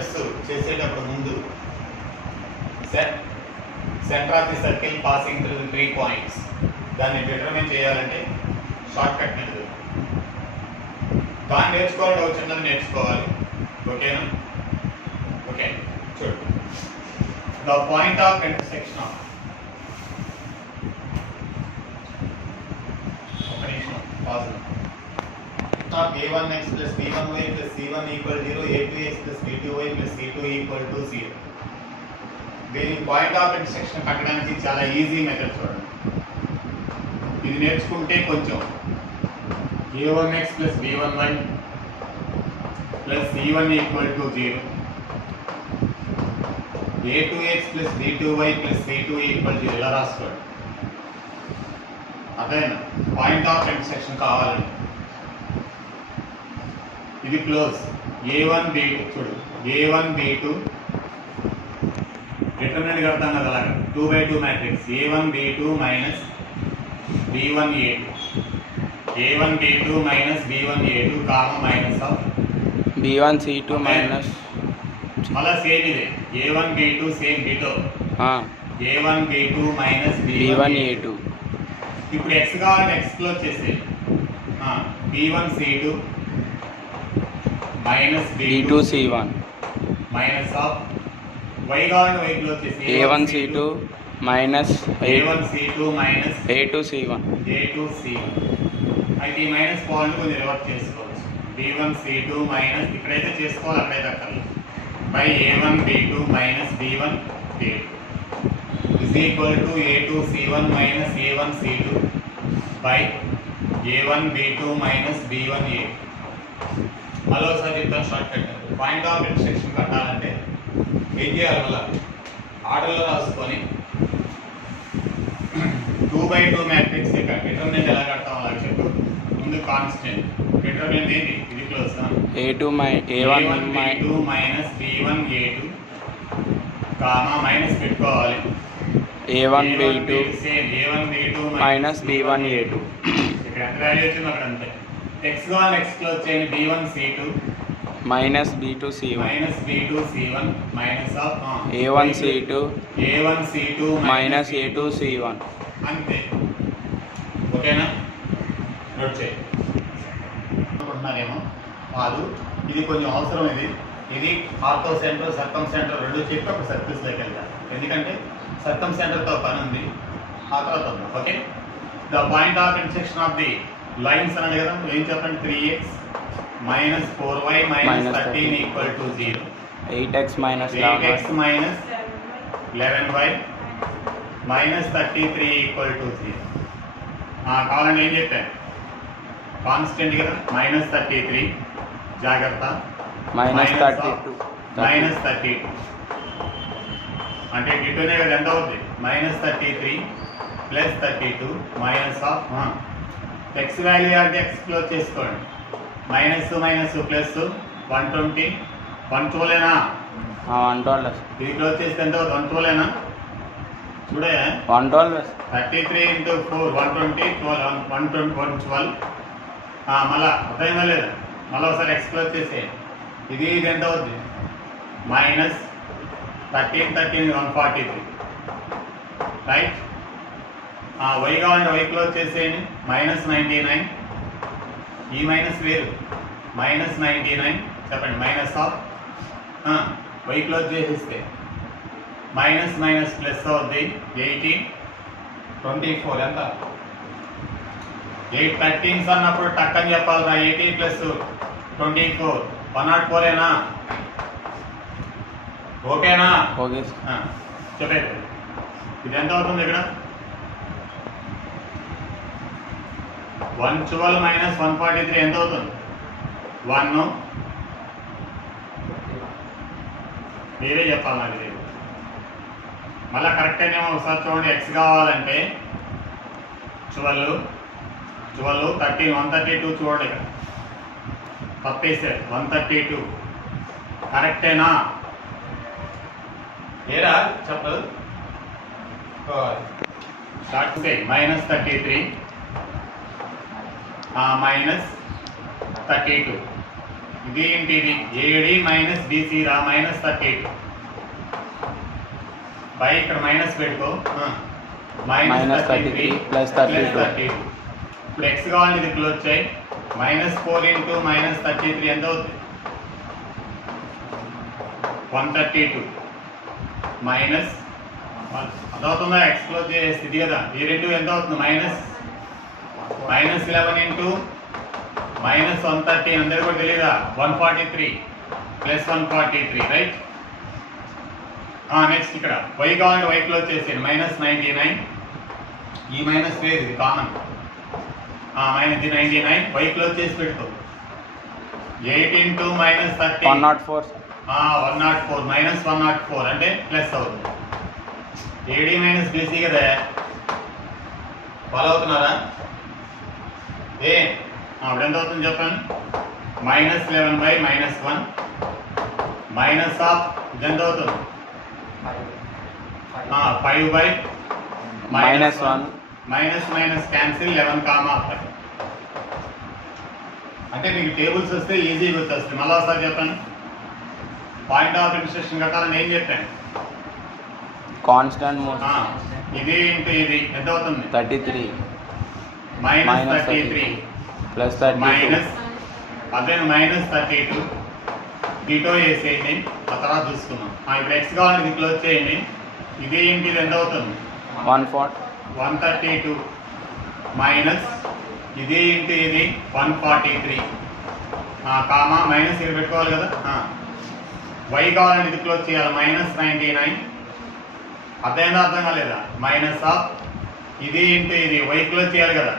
Methods చేసేటప్పుడు ముందు centre of the circle passing through the 3 points దాన్ని డిటర్మిన్ చేయాలంటే షార్ట్ కట్ మెథడ్. దాన్ని నేర్చుకోవాలంటే ఒక చిన్నది నేర్చుకోవాలి. ఓకేనా? ఓకే, చూడు. The point of intersection of a1x plus b1y plus c1 equal 0, a2x plus b2y plus c2 equal to 0. దీని పాయింట్ ఆఫ్ ఇంటర్సెక్షన్ కట్టడానికి చాలా ఈజీ మెథడ్ చూడండి. ఇది నేర్చుకుంటే కొంచెం a1x plus b1y plus c1 equal to 0, a2x plus b2y plus c2 equal to 0 ఇలా రాసుకోండి. అదేనా పాయింట్ ఆఫ్ ఇంటర్సెక్షన్ కావాలండి. ఇది క్లోజ్ a1 b2 చూడు, a1 b2 డిటర్మినెంట్ కడతాం కదా అలాగా 2/2 matrix a1 b2 minus b1 a2, a1 b2 minus b1 a2 comma minus of b1 c2 minus మళ్ళా సేమ్ ఇదే a1 b2 same బిటో a1 b2 minus b1 a2. ఇప్పుడు x కావాలంటే x close చేసే b1 c2 minus b2 c1 minus of y కావాలంటే y close చేసి a1 c2 minus a1 c2 minus a2 c1 a2 c1. అయితే ఈ minus point కొంచెం revert చేసుకోవచ్చు. b1 c2 minus ఇక్కడైతే చేసుకోవాలి, అక్కడైతే అక్కర్లేదు. By a1 b2 minus b1 a2 is equal to a2 c1 minus a1 c2 by a1 b2 minus b1 a2. మళ్ళీ ఒకసారి చెప్తాను short cut. Point of intersection కట్టాలంటే ఏం చేయాలి? మళ్ళీ ఆర్డర్లో రాసుకొని 2/2 మ్యాట్రిక్స్ యొక్క డిటర్మినెంట్ ఎలా కడతాం అలాగే చెప్పు. ముందు కాన్స్టెంట్ డిటర్మినెంట్ ఏంటి? ఇది close a1 b2 minus b1 a2 comma minus పెట్టుకోవాలి a1 b2 same a1 b2 minus b1 a2. ఇక్కడ ఎంత వాల్యూ వచ్చిందో అక్కడ అంతే. x కావాలి x క్లోజ్ చేయండి b1 c2 minus b2 c1 minus b2 c1 minus of a1 c2 minus a2 a2 c1 అంతే. ఓకేనా? నోట్ చేయి. అనుకుంటున్నారేమో కాదు, ఇది కొంచెం అవసరం. ఇది ఆర్థో సెంటర్ సర్కమ్ సెంటర్ రెండు చెప్పి అప్పుడు సర్కిల్స్లోకి వెళ్తాను, ఎందుకంటే సర్కమ్ సెంటర్తో పని ఉంది. ఆ తర్వాత వద్దాం. Okay, the point of intersection of the lines అన్నది కదా, ఏం చెప్పండి? 3x minus 4y minus 13 equal to 0, 8x minus 8x minus 11y minus 33 equal to 0. కావాలండి ఏం చెప్పాను? కాన్స్టెంట్ కదా, మైనస్ 33 జాగ్రత్త మైనస్ 32 మైనస్ 32 అంటే డిటోనే కదా, ఎంత అవుతుంది? Minus 33 plus 32 minus of X value అంటే ఎక్స్ క్లోజ్ చేసుకోండి. Minus minus plus 120 112ఏనా? 112 ఇది క్లోజ్ చేస్తే ఎంత అవుతుంది? 112ఏనా? చూడే 112 33 ఇంటూ 4 120 112 మళ్ళా అర్థమైందా లేదా? మళ్ళీ ఒకసారి ఎక్స్ క్లోజ్ చేసే ఇది ఎంత అవుతుంది? Minus 13 143 right. వై కావాలంటే వై క్లోజ్ చేసేయండి. మైనస్ 99 ఈ మైనస్ వేరు మైనస్ 99 చెప్పండి. మైనస్ ఆఫ్ వై క్లోజ్ చేసేస్తే మైనస్ మైనస్ ప్లస్ అవుద్ది 18 24 ఎంత? 8 13 అన్నప్పుడు టక్ అని చెప్పాలిరా. 18 ప్లస్ 24 104ఏనా? ఓకేనా? ఓకే చెప్పేది ఇది ఎంత అవుతుంది? ఇక్కడ 112 మైనస్ 143 ఎంత అవుతుంది? 1 మీరే చెప్పాలి నాకు ఇది. మళ్ళీ కరెక్ట్ అయినా ఒకసారి చూడండి. ఎక్స్ కావాలంటే 12 13 132 చూడండి. ఇక్కడ తప్పేసారు 132 కరెక్టేనా? ఏరా చెప్పదు స్టార్ట్ మైనస్ 33 మైనస్ 32 ఇది ఏంటి ఇది ఏడి మైనస్ బీసీ రా మైనస్ 32 బై ఇక్కడ మైనస్ పెట్టుకో మైనస్ 33 ప్లస్ 32 ఇప్పుడు ఎక్స్ కావాలి ఇది క్లోజ్ చేయి -4 ఇంటూ -33 ఎంత అవుతుంది 132 మైనస్ అదవుతుందా ఎక్స్ క్లోజ్ చేసే స్థితి కదా ఈ రెండు ఎంత అవుతుంది -11 ఇంటూ -130 అందరు కూడా తెలియదా 143 ప్లస్ 143 రైట్ నెక్స్ట్ ఇక్కడ y కావాలంటే y క్లోజ్ చేసేయండి -99 ఈ మైనస్ లేదు ఇది కామన్ -99 y క్లోజ్ చేసి పెట్టుకో 8 ఇంటూ -30 104 104 -104 అంటే ప్లస్ అవుతుంది ఏడి మైనస్ బీసీ కదా ఫాలో అవుతున్నారా అప్పుడు ఎంత అవుతుంది చెప్పండి -11 బై -1 మైనస్ ఆఫ్ ఇది ఎంత అవుతుంది 5 బై -1 మైనస్ క్యాన్సిల్ 11 కామా 5 అంటే మీకు టేబుల్స్ వస్తే ఈజీగా గుర్తొస్తుంది మళ్ళీ ఒకసారి చెప్పండి పాయింట్ ఆఫ్ ఇంటర్సెక్షన్ కట్టాలని ఏం చెప్పాను కాన్స్టెంట్ మోషన్ ఇది ఇంటూ ఇది ఎంత అవుతుంది 33 -33 ప్లస్ 32 మైనస్ అదే -32 డిటో వేసేయండి ఆ తర్వాత చూసుకుందాం ఇప్పుడు ఎక్స్ కావాలని ఇది క్లోజ్ చేయండి ఇది ఏంటి ఇది ఎంత అవుతుంది 132 మైనస్ ఇది ఇంటూ ఇది 143 కామా మైనస్ ఇది పెట్టుకోవాలి కదా y కావాలని ఇది క్లోజ్ చేయాలి -99 అదేందో అర్థం కాలేదా మైనస్ ఆఫ్ ఇది ఇంటూ ఇది y క్లోజ్ చేయాలి కదా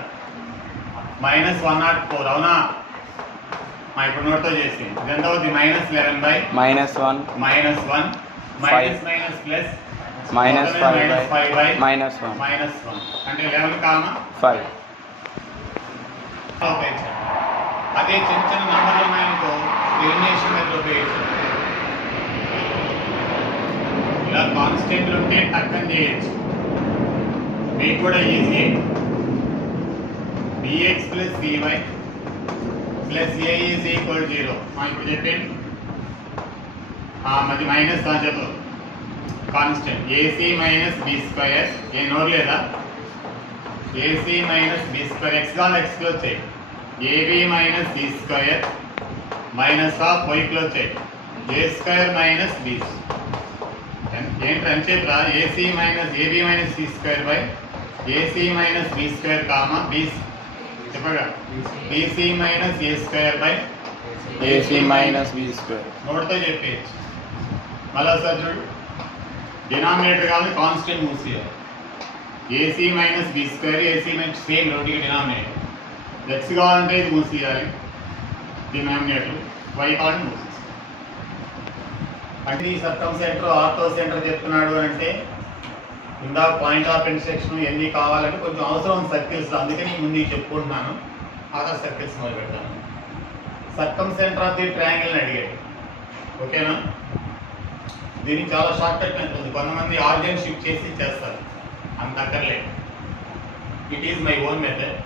-104 అవునా ఇప్పుడు నోట్తో చేసి ఇది ఎంత అవుతుంది -11 బై -1 -1 మైనస్ ప్లస్ -5 బై -1 -1 అంటే 11 కామా 5 ఉపయోగించాలి అదే చిన్న చిన్న నంబర్లు ఉన్నాయనుకో ఎలిమినేషన్ మెథడ్ ఉపయోగించాలి ఇలా కాన్స్టెంట్లు ఉంటే టక్కని చేయొచ్చు మీకు కూడా easy bx plus by plus a is equal 0 ఇప్పుడు చెప్పండి మరి మైనస్ చెప్పు constant AC minus B square A నోరు లేదా AC minus B square X కావాలి ఎక్స్ క్లోజ్ చేయి AB minus B square minus of Y close చేయి ఏ స్క్వేర్ మైనస్ బి ఏంటి అంచేట్రా AC minus AB minus B square by AC minus B square comma B చెప్పగా BC minus A square by AC minus B square నోట్తో చెప్పేయచ్చు మళ్ళీ ఒకసారి చూడు denominator కావాలి కాన్స్టెంట్ మూసేయాలి AC minus B square AC minus same రోటికి denominator X కావాలంటే ఇది మూసేయాలి డినామినేటర్ వై కావాలంటే మూసేయాలి అంటే ఈ సర్కమ్ సెంటర్ ఆర్థో సెంటర్ చెప్తున్నాడు అంటే ఇందా పాయింట్ ఆఫ్ ఇంటర్సెక్షన్ ఎన్ని కావాలంటే కొంచెం అవసరం సర్కిల్స్ అందుకని ముందు చెప్పుకుంటున్నాను అదర్ సర్కిల్స్ మొదలు పెడతాను సర్కమ్ సెంటర్ ఆఫ్ ది ట్రయాంగిల్ని అడిగాడు ఓకేనా దీనికి చాలా షార్ట్ కట్ మెథడ్ ఉంది కొంతమంది ఆర్గన్ షిఫ్ట్ చేసి చేస్తారు అంత అక్కర్లేదు it is my own method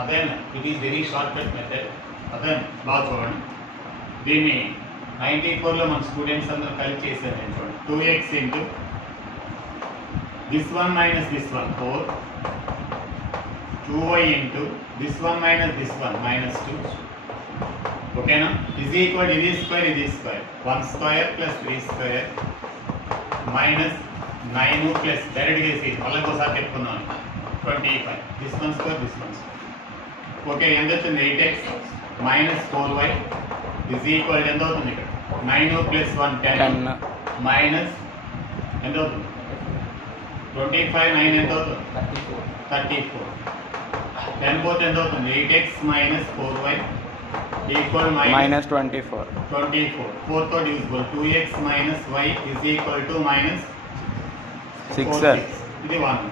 అదేనా it is very shortcut method అదే బాగా చూడండి దీన్ని 94లో మన స్టూడెంట్స్ అందరూ కలిసి చేశారు నేను చూడండి 2x into this one minus this one 4 2y into this one minus this one minus 2 okay na is equal to this square 1 square plus 3 square minus 9 plus direct చేసి మళ్ళీ ఒకసారి చెప్పుకుందాం 25 this one square okay ఎంత వచ్చింది 8x minus 4y is equal to ఎంత అవుతుంది ఇక్కడ 9 plus 1 10 minus ఎంత అవుతుంది 25 9 ఎంత అవుతుంది 34 10 పోతే ఎంత అవుతుంది 8x minus 4y equal minus 24 4 తో divisible 2x minus y is equal to minus 6 sir ఇది 1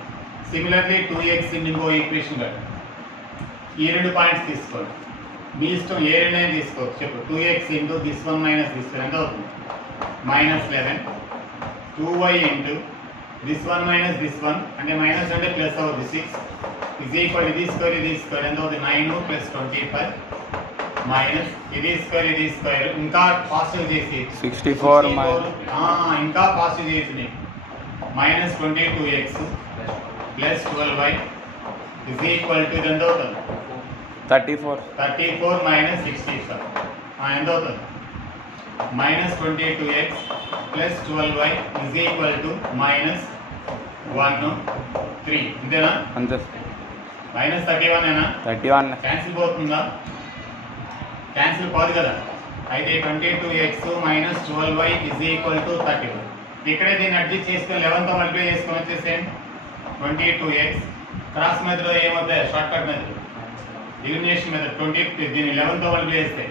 సిమిలర్లీ 2x ఇంకో ఈక్వేషన్ కదా ఈ రెండు పాయింట్స్ తీసుకోండి మీ ఇష్టం ఏ రెండైనా తీసుకోవచ్చు చెప్పు 2x into this one minus this ఎంత అవుతుంది -11 2y into this one minus this one అంటే మైనస్ అంటే ప్లస్ అవుతుంది 6 is equal to this square ఎంత అవుతుంది 9 plus 25 మైనస్ ఇది స్క్వేర్ ఇంకా పాజిటివ్ చేసి 64 ఇంకా పాజిటివ్ చేసి minus 22x plus 12y is equal to ఎంత అవుతుంది 34 మైనస్ 65 ఎంత అవుతుంది minus 22x plus 12y is equal to minus 1 3 ఇంతేనా అంతే మైనస్ 31 ఏనా 31 క్యాన్సిల్ పోతుందా క్యాన్సిల్ పోదు కదా అయితే 22x minus 12y is equal to 31 ఇక్కడే దీన్ని అడ్జస్ట్ చేసుకొని 11తో మల్టిప్లై చేసుకొని వచ్చేసేయండి 22x క్రాస్ మెథడ్లో ఏమవుతాయి short cut method elimination method 20 దీన్ని 11తో మల్టిప్లై చేస్తే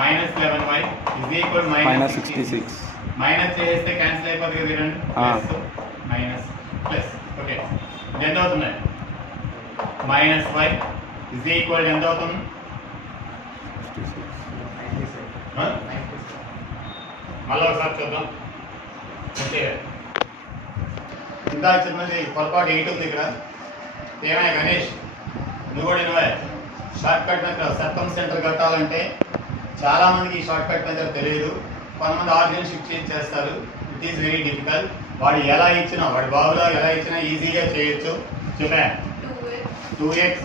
minus 11y is equal minus 66 minus చేస్తే క్యాన్సిల్ అయిపోతుంది కదా రెండు ప్లస్ మైనస్ ప్లస్ ఓకే ఇది ఎంత అవుతుంది మైనస్ y ఇజ్ ఈక్వల్ ఎంత అవుతుంది మళ్ళీ ఒకసారి చూద్దాం ఓకే ఇంకా చిన్నది పొరపాటు 8 ఉంది ఇక్కడ ఏమయ్యా గణేష్ నువ్వు కూడా నువ్వే షార్ట్ కట్ మెథడ్ సర్కమ్ సెంటర్ కట్టాలంటే చాలా మందికి ఈ షార్ట్ కట్ మెథడ్ తెలియదు కొంతమంది ఆర్జిన్ షిఫ్ట్ చేస్తారు ఇట్ ఈస్ వెరీ డిఫికల్ట్ వాడు ఎలా ఇచ్చినా వాడి బాబులో ఎలా ఇచ్చినా ఈజీగా చేయొచ్చు చెప్పా 2x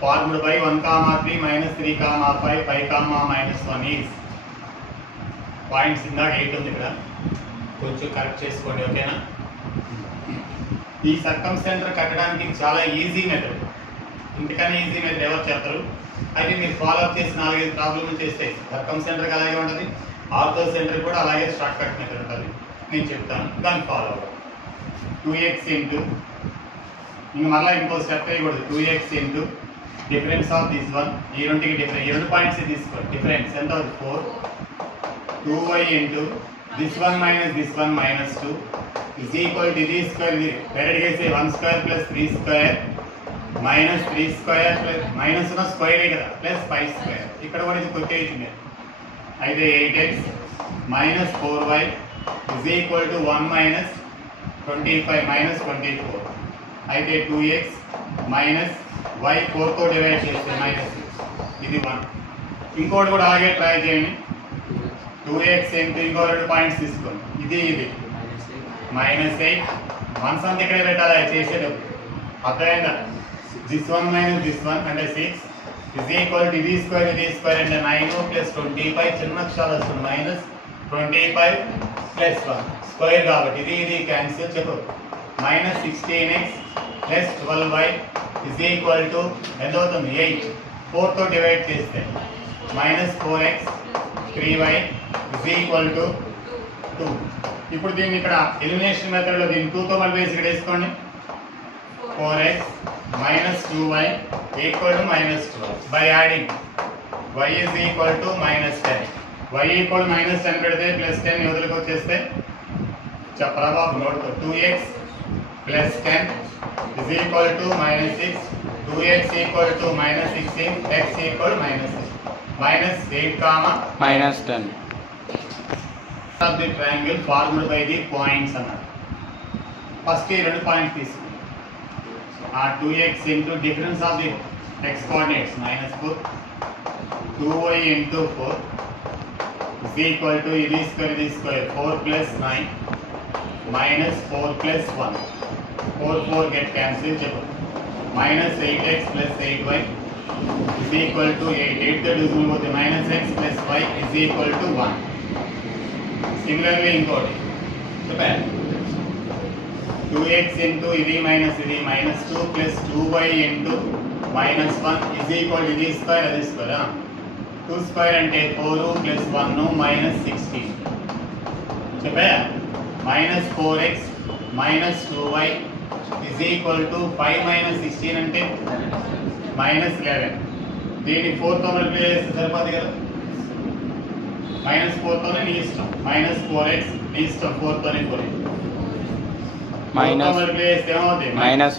formula by 1, 3 -3, 5, 5, -1 is points ఇందాక 8 ఉంది ఇక్కడ కొంచెం కరెక్ట్ చేసుకోండి ఓకేనా ఈ సర్కమ్ సెంటర్ కట్టడానికి చాలా ఈజీ మెథడ్ ఇంతకన్నా ఈజీ మెథడ్ ఎవరు చెప్తారు అయితే మీరు ఫాలో అప్ చేసి 4-5 ప్రాబ్లమ్లు చేస్తే సర్కమ్ సెంటర్కి అలాగే ఉంటుంది ఆర్థో సెంటర్ కూడా అలాగే షార్ట్ కట్ మెథడ్ ఉంటుంది నేను చెప్తాను దాన్ని ఫాలో అవ్వాలి 2x ఇంటూ ఇంక మళ్ళీ ఇంకో స్టెప్ వేయకూడదు 2x into difference of this one ఈ రెండుకి డిఫరెన్స్ 2 పాయింట్స్ తీసుకోండి డిఫరెన్స్ ఎంత అవుతుంది 4 2y into this one minus 2 is equal to ఇది స్క్వేర్ డైరెక్ట్ చేసి 1² ప్లస్ 3² మైనస్ 3² ప్లస్ మైనస్ ఉన్న స్క్వేరే కదా ప్లస్ 5² ఇక్కడ కూడా ఇది కొట్టేసింది అయితే 8x minus 4y is equal to 1 minus 24 అయితే 2x మైనస్ y 4తో డివైడ్ చేస్తే మైనస్ ఇది 1 ఇంకోటి కూడా అలాగే ట్రై చేయండి 2x ఇంటూ ఇంకో 2 పాయింట్స్ తీసుకోండి ఇది మైనస్ 8 వన్స్ అంతా ఇక్కడే పెట్టాలి చేసేటప్పుడు అర్థమైందా this one minus this one అంటే 6 ఇజ్ ఈక్వల్ టు ఇది స్క్వేర్ అంటే 9 ప్లస్ 25 చిన్న అక్షరాలు వస్తుంది మైనస్ 25 ప్లస్ 1 స్క్వేర్ కాబట్టి ఇది క్యాన్సిల్ చెప్పు minus 16x plus 12y is equal to ఎంత అవుతుంది 8 4తో డివైడ్ చేస్తే minus 4x 3y is equal to 2 ఇప్పుడు దీన్ని ఇక్కడ ఎలిమినేషన్ మెథడ్లో దీన్ని 2తో మల్టిప్లై ఇక్కడ వేసుకోండి 4x minus 2y equal to minus 12 by adding y is equal to minus 10 y equal minus 10 పెడితే ప్లస్ 10 వదిలికి వచ్చేస్తే ప్రభావ నోట్తో 2x plus 10 is equal to minus 6 2x equal to minus 16 x equal minus 6 minus 8 comma minus 10 of the triangle formed by the points అన్నారు first ఈ 2 points తీసుకుందాం ఆ 2x into difference of the x coordinates minus 4 2y into 4 is equal to ఇది square 4 plus 9 minus 4 plus 1 4 get cancelled చెప్పు minus 8x plus 8y is equal to 8 that is both minus x plus y is equal to 1 similarly ఇంకోటి చెప్పారు 2x into ఇది minus 2 plus 2y into minus 1 is equal to ఇది square అది square 2 square అంటే 4 plus 1 minus 16 చెప్పా minus 4x minus 2y is equal to 5 minus 16 అంటే minus 11 దీన్ని 4తో multiply చేస్తే సరిపోతుంది కదా minus 4తోనే నీ ఇష్టం minus 4x నీ ఇష్టం 4తోనే 4 మల్టిప్లై చేస్తే ఏమవుతుంది minus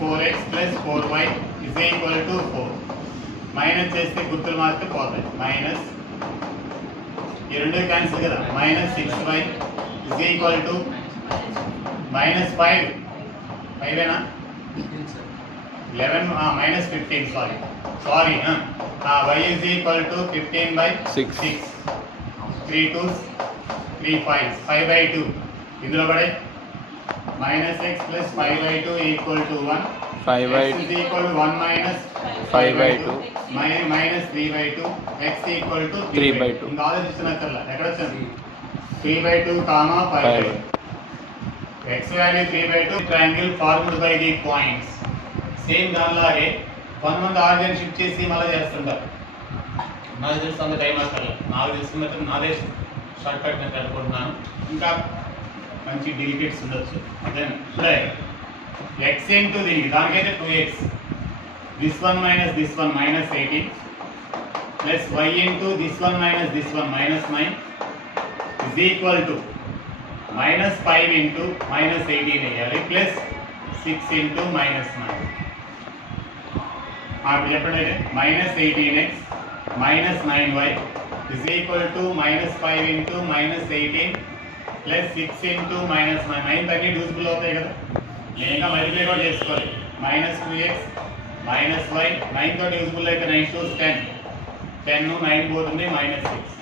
4x plus 4y is equal to 4 minus చేస్తే గుర్తులు మార్చి పోతాయి మైనస్ ఈ రెండు క్యాన్సిల్ కదా minus 6y is equal to minus 5 5ఏనా 11 minus 15 sorry y is equal to 15 by 6 3 2s 3 5s 5 by 2 ఇందులో పడే minus x plus 5 by 2 equal to 1 5 by x is equal to 1 minus 5 by 2 minus 3 by 2 x equal to 3 by 2 ఇంకా ఆలోచిస్తున్నట్ల ఎక్కడ వచ్చింది 3 by 2 comma 5 by 2 x value 3 by 2 triangle formed by the points same దానిలాగే కొంతమంది origin shift చేసి మళ్ళీ చేస్తుంటారు నాకు తెలుసు అంత టైం అసలు నాకు తెలుసుకున్నట్టు నాదే షార్ట్ కట్ నేను అనుకుంటున్నాను ఇంకా మంచి డెలికేట్స్ ఉండొచ్చు అదేనా ఇప్పుడే x ఇంటూ దీనికి దానికైతే 2x this one minus this one minus 18 plus y into this one minus this one minus 9 is equal to minus 5 into minus 18 వేయాలి plus 6 into minus 9 ఇప్పుడు చెప్పండి minus 18x minus 9y is equal to minus 5 into minus 18 plus 6 into minus 9 9 తగ్గి డూసిబుల్ అవుతాయి కదా నేను ఇంకా multiply కూడా చేసుకోవాలి minus 2x minus y 9 తో డూసిబుల్ అయితే 9 2 10 9 పోతుంది minus 6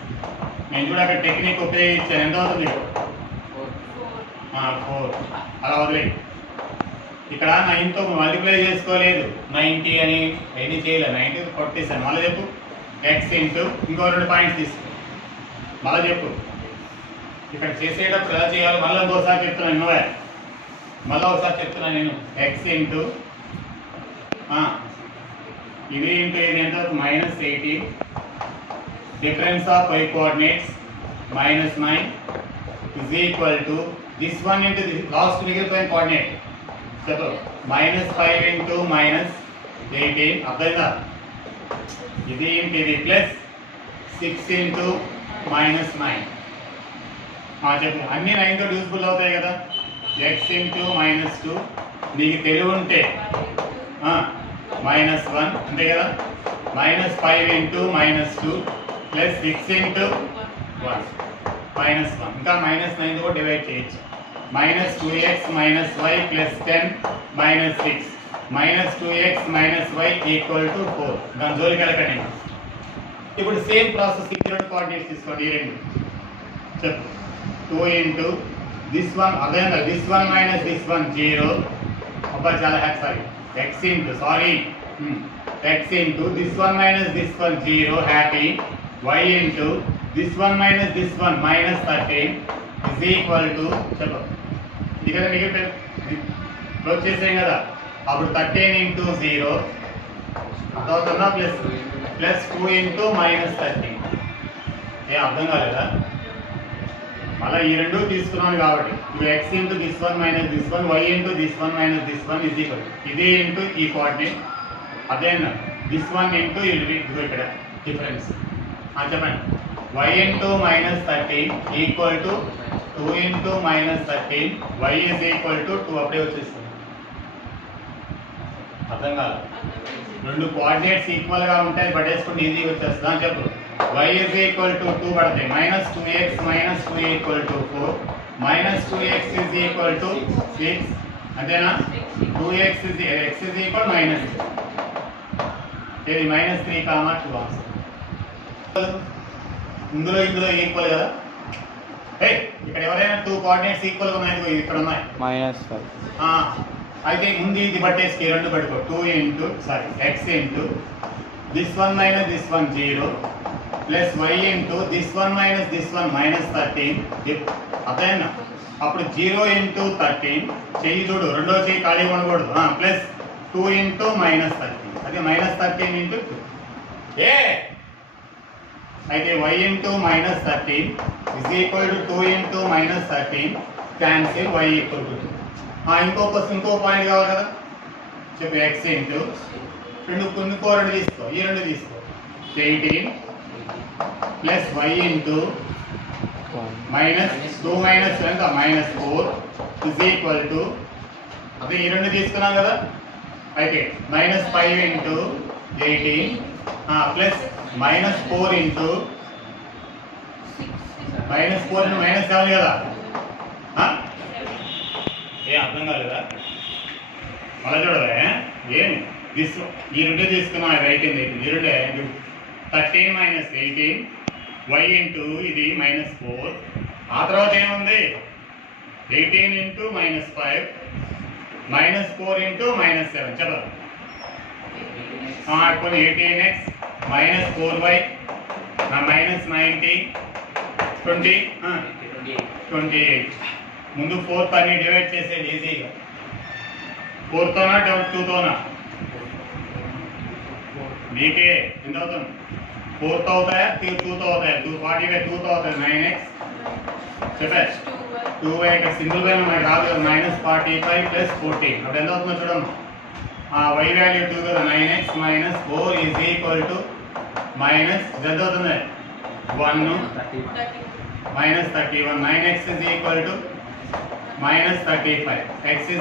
నేను కూడా అక్కడ టెక్నిక్ ఉపయోగించాను ఎంత అవుతుంది 4 అలా వదిలే ఇక్కడ 9 తో మల్టిప్లై చేసుకోలేదు 90 అని ఎన్ని చేయలేదు 90 కొట్టేసాను మళ్ళీ చెప్పు x ఇంటూ ఇంకో 2 పాయింట్స్ తీసుకో మళ్ళీ చెప్పు ఇక్కడ చేసేటప్పుడు ఎలా చేయాలి మళ్ళీ ఇంకోసారి చెప్తున్నాను నువ్వే మళ్ళీ ఒకసారి చెప్తున్నాను నేను x ఇంటూ ఇది ఇంటూ ఇది ఎంత minus 18 difference of y coordinates minus 9 is equal to this one into this last మిగిలిపోయిన coordinate చెప్పు minus 5 into minus 18 అర్థమైందా ఇది ఇంటూ ఇది ప్లస్ 6 into minus 9 చెప్పు అన్ని 9 తో యూస్ఫుల్ అవుతాయి కదా x into minus 2 నీకు తెలివి ఉంటే minus 1 అంతే కదా minus 5 into minus 2 plus 6 into 1 minus 1 ఇంకా minus 9 తో డివైడ్ చేయొచ్చు minus 2x minus y plus 10 minus 6 minus 2x minus y equal to 4 దాని జోలికి వెళ్ళకండి ఇప్పుడు సేమ్ ప్రాసెస్ ఈ రెండు కోఆర్డినేట్స్ తీసుకోండి ఈ రెండు చెప్పు 2 into this one again this one minus this one 0 అబ్బా చాలా happy x into x into this one minus this one 0 happy y into this one minus this one minus 13 is equal to చెప్పు ఇక్కడ మీకు close చేసాం కదా అప్పుడు 13 into 0 అర్థమవుతుందా plus 2 into minus 13 అర్థం కాలేదా మళ్ళీ ఈ రెండు తీసుకున్నాను కాబట్టి ఇప్పుడు x into this one minus this one y into this one minus this one is equal ఇది into ఈ కోఆర్డినేట్ అదేనా this one into ఇదిగో ఇక్కడ డిఫరెన్స్ చెప్పండి y into minus 13 equal to 2 into minus 13 y is equal to 2 అప్పుడే వచ్చేస్తుంది అర్థం కాదు రెండు కోఆర్డినేట్స్ ఈక్వల్ గా ఉంటాయి పడేసుకుంటే ఈజీగా వచ్చేస్తుంది అని చెప్పు y is equal to 2 పడతాయి minus 2x minus 2 equal to 4 minus 2x is equal to 6 అంతేనా 2x is x is equal minus ఇది minus 3 comma 2 ఇందులో ఈక్వల్ కదా ఇక్కడ ఎవరైనా 2 కోఆర్డినేట్స్ ఈక్వల్ గా ఉన్నాయి ఇక్కడ ఉన్నాయి -5 అయితే ముందు ఇది పట్టేసి రెండు పట్టుకో 2 into x into this one minus this one 0 plus y into this one minus this one minus 13 అదేనా అప్పుడు 0 into 13 చెయ్యి చూడు రెండో చెయ్యి ఖాళీగా ఉండకూడదు ప్లస్ 2 into minus 13 అదే minus 13 into 2 అయితే y into minus 13 is equal to 2 into minus 13 cancel y equal to 2 ఇంకో పాయింట్ కావాలి కదా చెప్పు x into ఇంకో రెండు తీసుకో ఈ రెండు తీసుకో 18 plus y into minus 2 minus ఎంత minus 4 is equal to అదే ఈ రెండు తీసుకున్నాం కదా అయితే minus 5 into 18 plus minus 4 into minus 4 into minus కావాలి కదా అర్థం కాలేదా మళ్ళీ చూడవే ఏమి దిస్ ఈ రెండు తీసుకున్నాం, అది అయిపోయింది. ఈ రెండే 13 మైనస్ 18 y ఇంటూ ఇది -4. ఆ తర్వాత ఏముంది 18 ఇంటూ -5 -4 ఇంటూ -7 చెప్పదు. కొన్ని 18x -4y -90 28. ముందు 4 పని డివైడ్ చేసేది ఈజీగా. 4తోనా 2తోనా మీకే ఎంత అవుతుంది? 4తో అవుతాయా 2తో అవుతాయా? 240/2తో అవుతాయి 9x చెప్పే 2y ఇక్కడ సింగిల్ పైన మనకి రాదు కదా. -45 + 14 అప్పుడు ఎంత అవుతుందో చూడమ్మా. y వాల్యూ 2 కదా. 9x - 4 = ఎంత అవుతుంది? 1 -31. 9x = -35. x =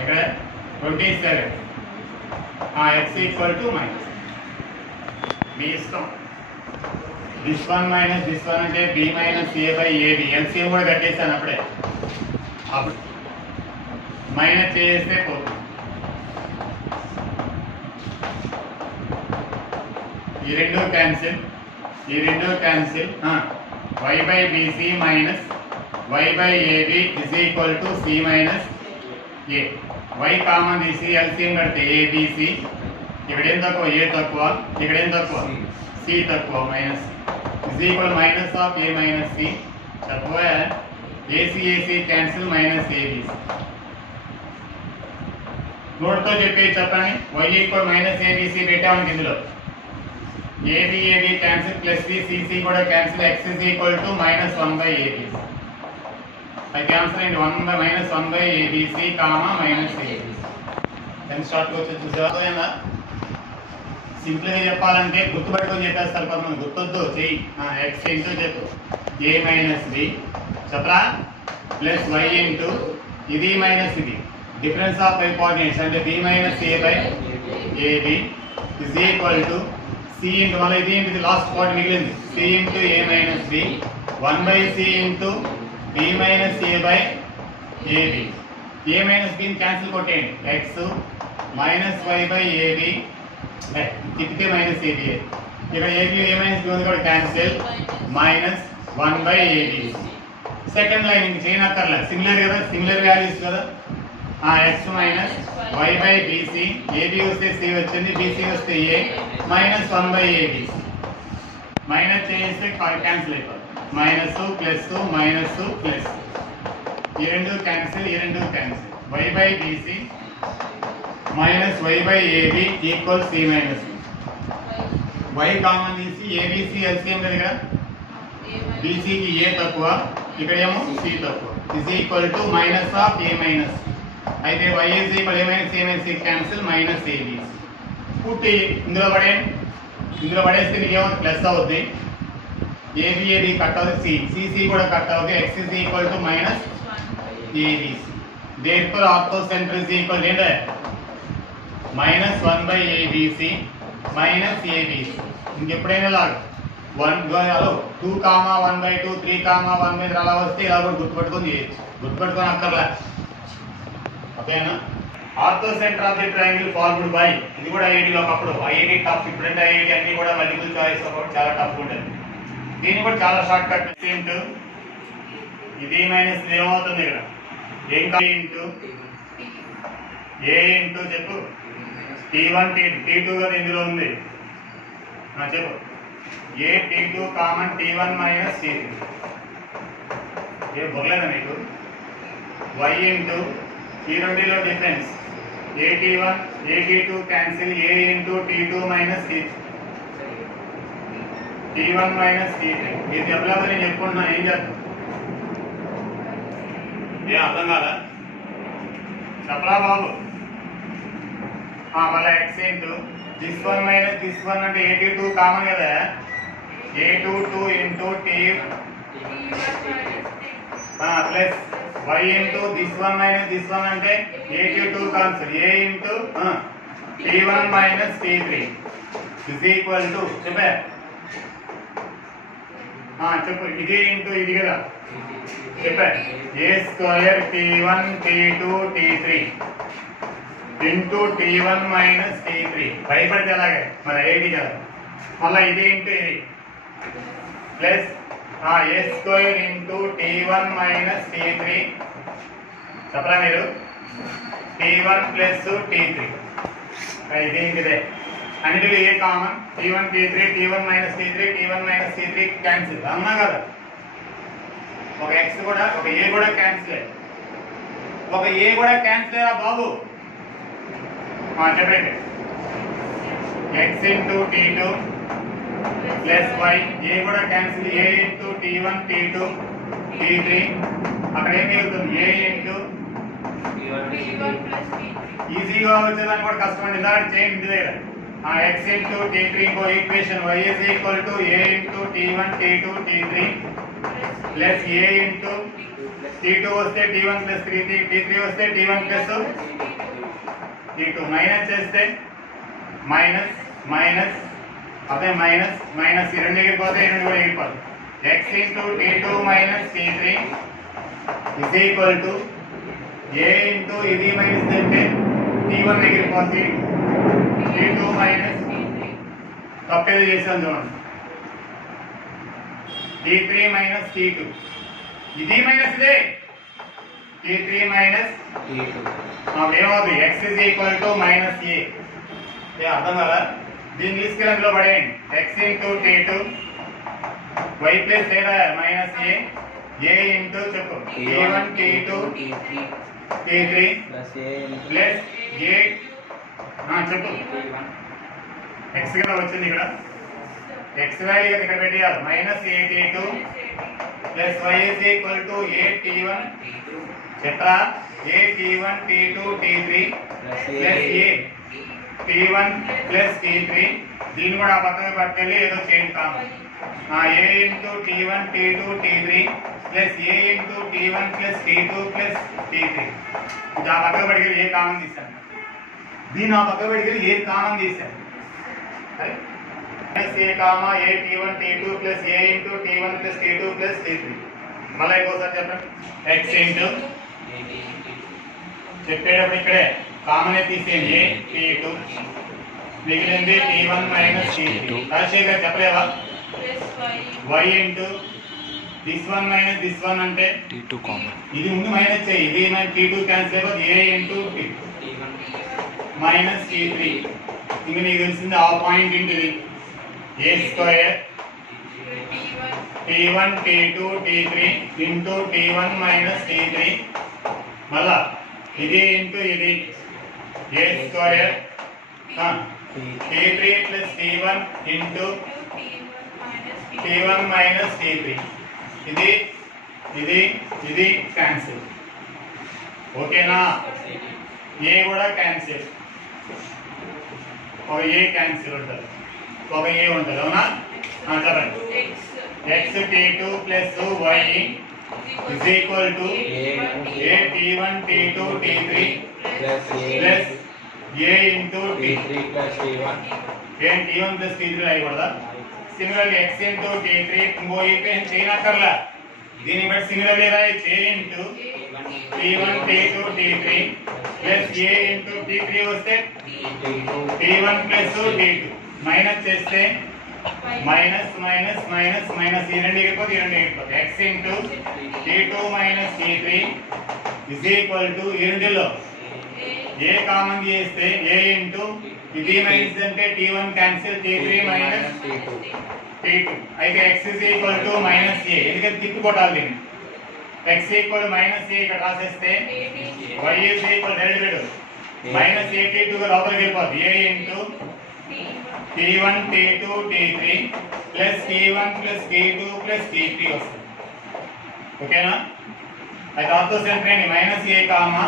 ఇక్కడ 27. x = మీ ఇష్టం. This one minus this one అంటే b - a/ab. ఎల్సిఎం కూడా కట్టేసాను అప్పుడే. అప్పుడు మైనస్ చేస్తే పోతుంది. ఈ రెండు cancel. y/bc minus y/ab = c - a. y common తీసి ఎల్సిఎం కడితే abc. ఇక్కడ ఏం తక్కువ? a తక్కువ. ఇక్కడ ఏం తక్కువ? c తక్కువ. Minus = -a - c. తక్కువ ac క్యాన్సిల్ -abc. నోట్తో చెప్పి చెప్పండి. y -abc పెట్టామండి. ఇందులో ab క్యాన్సిల్ +b cc కూడా క్యాన్సిల్. x = -1/abc. అది క్యాన్సిల్ అయింది. -1/abc -abc. ఎంత షార్ట్గా వచ్చి చూసేదా? సింపుల్గా చెప్పాలంటే గుర్తుపెట్టుకొని చెప్పేస్తారు కొంతమంది. గుర్తొద్దు చెయ్యి. x ఇంటూ చెప్పు a - b చెప్పరా +y ఇంటూ ఇది మైనస్ ఇది డిఫరెన్స్ ఆఫ్ కోఆర్డినేట్స్ అంటే b - a/ab = c ఇంటూ మళ్ళీ ఇది లాస్ట్ పార్ట్ మిగిలింది. c into a - b 1/c into b - a/ab. a - b cancel కొట్టేయండి. x -y/ab తిప్పితే -ab. ఇక్కడ ab a - b ఉంది కూడా క్యాన్సిల్ -1/ab. సెకండ్ లైన్ ఇంక చేయనక్కర్లే. సింగులర్ కదా, సింగులర్ వాల్యూస్ కదా. x - y/bc. ab వస్తే c వచ్చింది, bc వస్తే a -1/abc. మైనస్ చేస్తే క్యాన్సిల్ అయిపోతుంది. మైనస్ ఈ రెండు cancel. y/bc -y/ab = c - y common తీసి abc ఎల్సిఎం కదా. ఇక్కడ bcకి a తక్కువ, ఇక్కడ ఏమో c తక్కువ. = -a - అయితే y a - c cancel -abc. పుట్టి ఇందులో పడేస్తే నీకు ఏమో ప్లస్ అవుద్ది. ab కట్ అవుతుంది, cc కూడా కట్ అవుతుంది. x = -abc. దేర్ఫోర్ ఆర్థోసెంట్రిక్ ఈక్వల్ ఏంటే -1/abc -abc. ఇంకెప్పుడైనా లాగా 2, 1/2, 3, 1 అలా వస్తే ఇలా కూడా గుర్తుపెట్టుకొని చేయొచ్చు. గుర్తుపెట్టుకొని అక్కర్లే. ఓకేనా? Orthocentre of the triangle formed by. ఇది కూడా ఐఐటీలో ఒకప్పుడు. IIT tough. ఇప్పుడంటే ఐఐటీ అన్ని కూడా మల్టిపుల్ చాయిస్ ఒకటి చాలా టఫ్ ఉంటుంది. దీన్ని కూడా చాలా షార్ట్ కట్. ఇది మైనస్ ఏమవుతుంది ఇక్కడ? ఏం ఇంటూ ఏ ఇంటూ చెప్పు T1 T2 కదా ఇందులో ఉంది. చెప్పు ఏ T2 కామన్ T1 - T3. ఏ బొర్లేదా నీకు? y ఇంటూ ఈ రెండులో difference AT1 AT2 cancel. a into T2 - T3 T1 - T3. ఇది చెప్పలేదు నేను చెప్పుకుంటున్నా. ఏం చేద్దాం? ఏం అర్థం కాదా? చెప్పరా బాబు. మళ్ళీ x into this one - this one అంటే AT2 కామన్ కదా. A22 into T plus y into this one - this one అంటే AT2 cancel. a into T1 - T3 చెప్పే చెప్పు. ఇది ఇంటూ ఇది కదా. చెప్పండి ఏ square t1 t2 t3 into t1 minus t3 భయపడితే అలాగే మరి ఏంటి కదా మళ్ళీ ఇది ఇంటూ ఇది plus A square into t1 minus t3 చెప్పరా మీరు t1 ప్లస్ t3 ఇది ఇంటిదే అన్నిటిలో A common t1 t3 t1 minus t3 t1 minus t3 cancel అన్నా కదా ఒక x కూడా ఒక a కూడా క్యాన్సిల్ ఒక a కూడా క్యాన్సిల్ అయ్యా బాబు చెప్పండి x into t2 plus y a కూడా cancel a into t1 t2 t3 అక్కడ ఏం మిగులుతుంది a ఇంటూ ఈజీగా వచ్చేదాన్ని కూడా కష్టం అండి ఇలా చేయండి ఇంటి దగ్గర x ఇంటూ t3 ఇంకో equation y is equal to a into t1 t2 t3 plus a into t2 వస్తే t1 ప్లస్ t3 వస్తే t1 ప్లస్ t2 మైనస్ చేస్తే మైనస్ మైనస్ అదే మైనస్ మైనస్ ఈ రెండు ఎగిరిపోతే ఈ రెండు కూడా ఎగిరిపోతుంది x into t2 minus t3 is equal to a into ఇది మైనస్ అంటే t1 ఎగిరిపోతుంది t2 మైనస్ తప్పేది చేసాను చూడండి t3 మైనస్ t2 ఇది మైనస్ ఇదే t3 మైనస్ ఏమవుతుంది x is equal to minus a అర్థం కదా దీన్ని తీసుకెళ్ళి అందులో పడేయండి x into t2 y plus లేదా మైనస్ a ఇంటూ చెప్పు t1 t2 t3 plus a చెప్పు x కదా వచ్చింది ఇక్కడ x వాల్యూ ఇక్కడ పెట్టేయాలి minus a t2 plus y is equal to a t1 చెప్పరా a t1 t2 t3 plus a t1 plus t3 దీన్ని కూడా ఆ పక్కన పట్టుకెళ్ళి ఏదో చేయండి common a into t1 t2 t3 plus a into t1 plus t2 plus t3 ఇది ఆ పక్కన పట్టుకెళ్ళి ఏ కామన్ తీసాను దీన్ని ఆ పక్కన పట్టుకెళ్ళి ఏ కామన్ తీసాను a comma a t1 t2 plus a into t1 plus t2 plus t3 మళ్ళీ ఇంకోసారి చెప్పండి x ఇంటూ చెప్పేటప్పుడు ఇక్కడే కామన్ తీసేయండి a t2 మిగిలింది t1 మైనస్ t3 రాజశేఖర్ చెప్పలేవా y into this one minus this one అంటే t2 కామన్ ఇది ముందు మైనస్ చేయి ఇది మైనస్ t2 క్యాన్సిల్ అయిపోతుంది a ఇంటూ మైనస్ t3 ఇంక నీకు తెలిసింది ఆ పాయింట్ ఇంటిది a square t1 t2 t3 into t1 minus t3 మళ్ళా ఇది ఇంటూ ఇది a square t3 plus t1 into t1 minus t3 ఇది ఇది ఇది క్యాన్సిల్ ఓకేనా a కూడా క్యాన్సిల్ ఒక a క్యాన్సిల్ ఉంటుంది ఒక a ఉంటుంది అవునా చెప్పండి x t2 plus y is equal to a t1 t2 t3 plus a into t3 plus t1 t1 plus t3 అయ్యకూడదా సిమిలర్లీ x ఇంటూ t3 ఇంకో ఈక్వేషన్ చేయనక్కర్లా దీన్ని బట్టి సిమిలర్లీ రాయొచ్చు a into t1 t2 t3 plus a into t3 వస్తే t1 plus t2 minus చేస్తే minus minus minus minus ఈ రెండు ఎగిరిపోతే ఈ రెండు ఎగిరిపోతే x into t2 minus t3 is equal to ఈ రెండులో ఏ కామన్ చేస్తే a ఇంటూ ఇది మైనస్ అంటే t1 cancel t3 minus t2 అయితే x is equal to minus a ఎందుకంటే తిప్పి కొట్టాలి దీన్ని x ఈక్వల్ మైనస్ a ఇక్కడ రాసేస్తే y is equal direct minus a t2 గా లోపలికి వెళ్ళిపోతుంది a into t1 t2 t3 plus t1 plus t2 plus t3 వస్తుంది ఓకేనా అయితే also centre minus a comma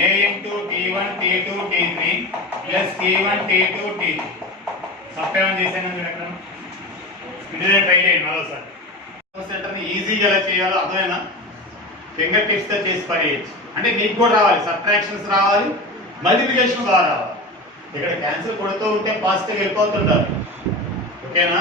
a into t1 t2 t3 plus t1 t2 t3 substitute చేసాను మీరు ఎక్కడ ఇదే ట్రై చేయండి మరోసారి సెంటర్ని ఈజీగా ఎలా చేయాలో అర్థమైనా ఫింగర్ టిప్స్తో చేసి పడేయచ్చు అంటే నీకు కూడా రావాలి సబ్ట్రాక్షన్స్ రావాలి మల్టిప్లికేషన్ బాగా రావాలి ఇక్కడ క్యాన్సిల్ కొడుతూ ఉంటే పాజిటివ్ వెళ్ళిపోతుంటారు ఓకేనా